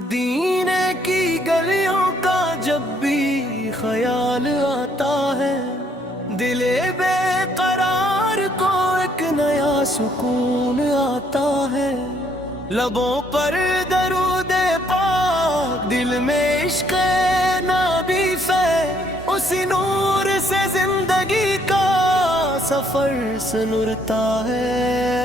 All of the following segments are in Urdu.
مدینے کی گلیوں کا جب بھی خیال آتا ہے، دل بے قرار کو ایک نیا سکون آتا ہے۔ لبوں پر درود پاک، دل میں عشق نبی سے، اسی نور سے زندگی کا سفر سنورتا ہے۔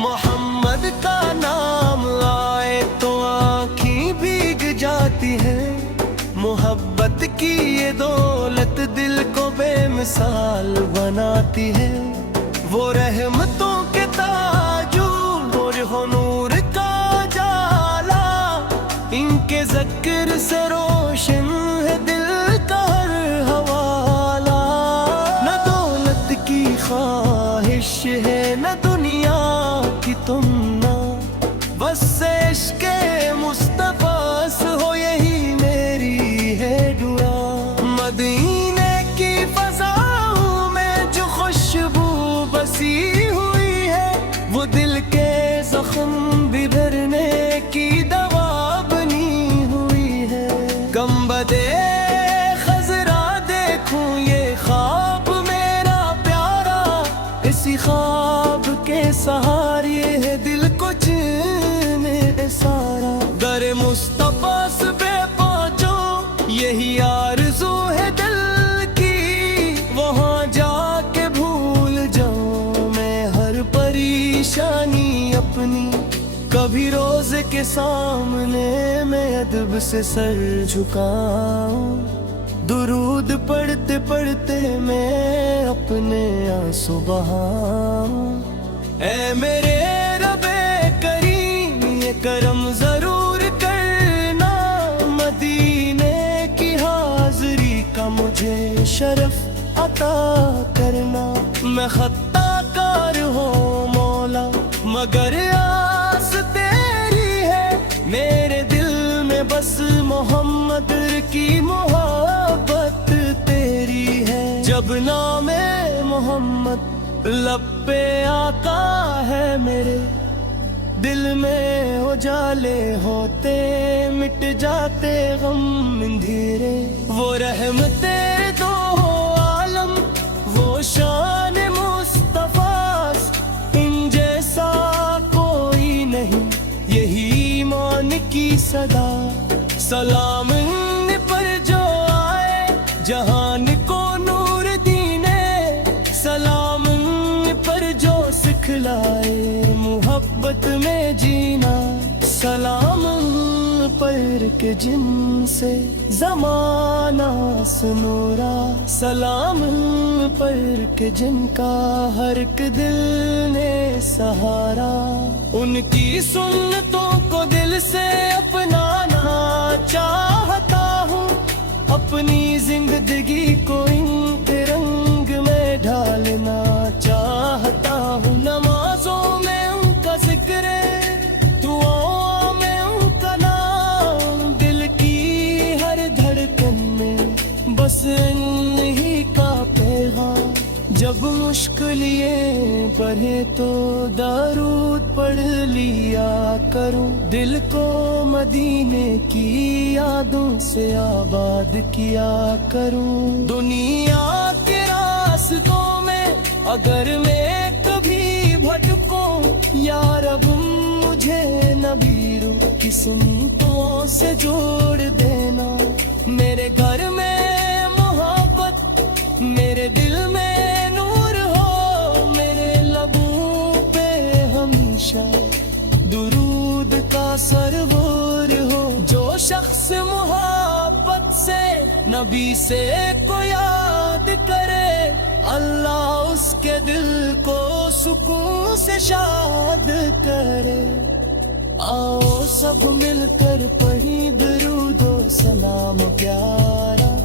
محمد کا نام آئے تو آنکھیں بھیگ جاتی ہیں، محبت کی یہ دولت دل کو بے مثال بناتی ہے۔ وہ رحمتوں کے تاجور اور نور کا جالا، ان کے ذکر سے روشن ہے دل کا ہر حوالہ۔ نہ دولت کی خواہش ہے نہ دنیا کی تمنا، بس عشق مصطفیٰ سے ہو یہی میری ہے دعا۔ مدینے کی فضاؤں میں جو خوشبو بسی ہوئی ہے، وہ دل کے زخم بھی بھرنے کی دوا بنی ہوئی ہے۔ گنبدِ خضرا دیکھوں یہ خواب میرا پیارا، اسی خواب کے سہارے ہے دل کو چینے سارا۔ در مصطفیٰ سے بے پہنچو یہی آرزو ہے دل کی، وہاں جا کے بھول جاؤں میں ہر پریشانی اپنی۔ کبھی روزے کے سامنے میں ادب سے سر جھکاؤں، درود پڑھتے پڑھتے میں اپنے آنسو بہاؤں۔ اے میرے رب کریم یہ کرم ضرور کرنا، مدینے کی حاضری کا مجھے شرف عطا کرنا۔ میں خطا کار ہوں مولا مگر آس تیری ہے، میرے دل میں بس محمد کی محبت تیری ہے۔ جب نام محمد لب پہ آتا ہے میرے، دل میں اجالے ہوتے مٹ جاتے غم اندھیرے۔ وہ رحمتیں دو عالم وہ شان مصطفیٰ، ان جیسا کوئی نہیں یہی ایمان کی صدا۔ سلام ان پر جو آئے جہان کو نور دینے، سلام ان پر جو سکھلائے محبت میں جینا۔ سلام ان پر کہ جن سے زمانہ سنورا، سلام ان پر کہ جن کا ہر ایک دل نے سہارا۔ ان کی سنتوں کو دل سے اپنانا چاہتا ہوں، اپنی زندگی کو ان کے رنگ میں ڈھالنا چاہتا ہوں۔ نمازوں میں ان کا ذکر، دعاؤں میں ان کا نام، دل کی ہر دھڑکن میں بس انہی کا پیغام۔ جب مشکلیں پڑھے تو درود پڑھ لیا کروں، دل کو مدینے کی یادوں سے آباد کیا کروں۔ دنیا کے راستوں میں اگر میں کبھی بھٹکوں، یا رب مجھے نبیروں کی سمتوں سے جوڑ دینا۔ میرے گھر میں محبت، میرے دل میں نور ہو، میرے لبوں پہ ہمیشہ درود کا سرور ہو۔ جو شخص محبت سے نبی سے کو یاد کرے، اللہ اس کے دل کو سکون سے شاد کرے۔ آؤ سب مل کر پڑھیں درود و سلام پیارا،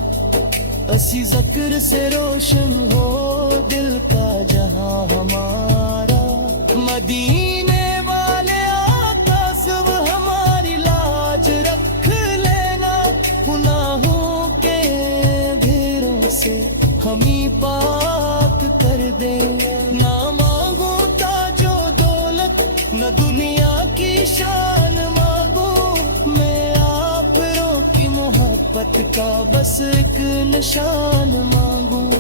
اسی ذکر سے روشن ہو دل کا جہاں ہمارا۔ مدینے والے آقا سب ہماری لاج رکھ لینا، گناہوں کے گھیروں سے ہمیں پاک کر دے۔ نہ مانگو تاج و دولت نہ دنیا کی شان مانگوں میں آپ کی محبت کا بس ایک نشان مانگوں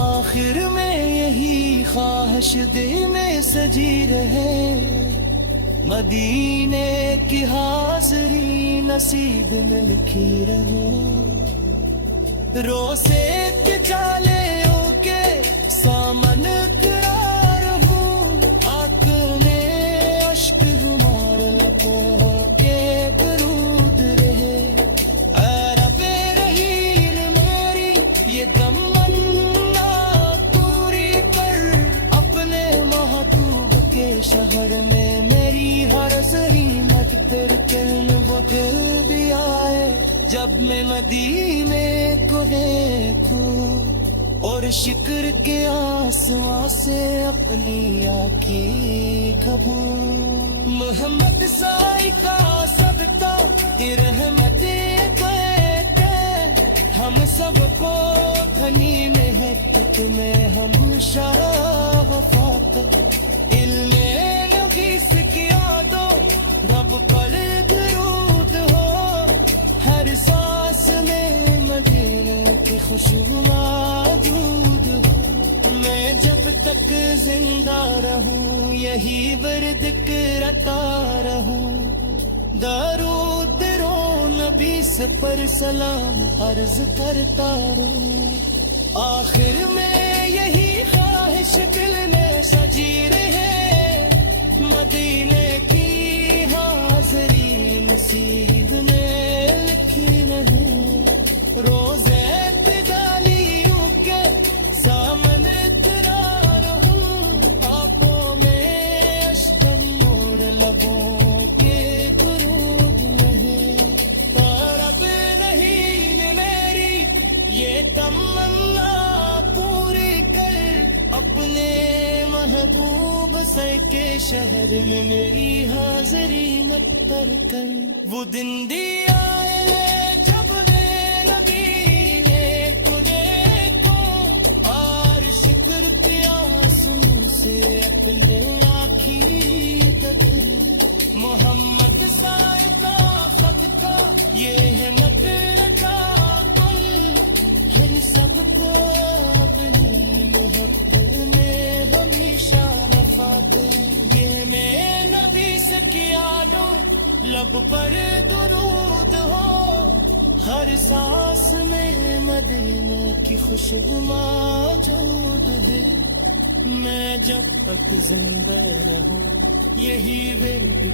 آخر میں یہی خواہش دل میں سجی رہے مدینے کی حاضری نصیب میں لکھی رہے روزے چالے کے سامن قرار ہوں اپنے اشک ہمار لبوں کے درود رہے اے رب رحیم میری یہ تمنا پوری کر اپنے محبوب کے شہر میں میری ہر ضرورت پر چلن وہ دل بھی آئے جب میں مدینے کو دیکھوں اور شکر کے آنسوں سے اپنی آنکھیں کھبوں محمد سائی کا صدقہ کہ رحمت کہتے ہم سب کو دھنی محبت میں ہم شاہ وفات علم نفیس کی یادوں رب پر درود ہو ہر سانس میں مدینے کی خوشبو موجود ہو میں جب تک زندہ رہوں یہی ورد کرتا رہوں درود رو نبی سے پر سلام عرض کرتا رہوں آخر میں یہی خواہش دل میں سجی رہے مدینے کی حاضری نصیب میں لکھی رہے روزے تدالیوں کے سامن قرار ہوں آنکھوں میں اشک اور لبوں کے درود رہے رب نہیں میری یہ تمنا پوری کر اپنے محبوب سے کے شہر میں میری حاضری متر کر وہ دن دیا ہے جب میں نبی نے کو دیکھو اور شکر کیا سن سے اپنے آنکھی تک محمد سائے کا خط کا یہ ہے مت ہم سب کو اپنی محبت میں ہمیشہ رفا دے یہ میں نبی سے کیا دوں لب پر درود ہو ہر سانس میں مدینہ کی خوشبو موجود ہے میں جب تک زندہ رہوں یہی ورد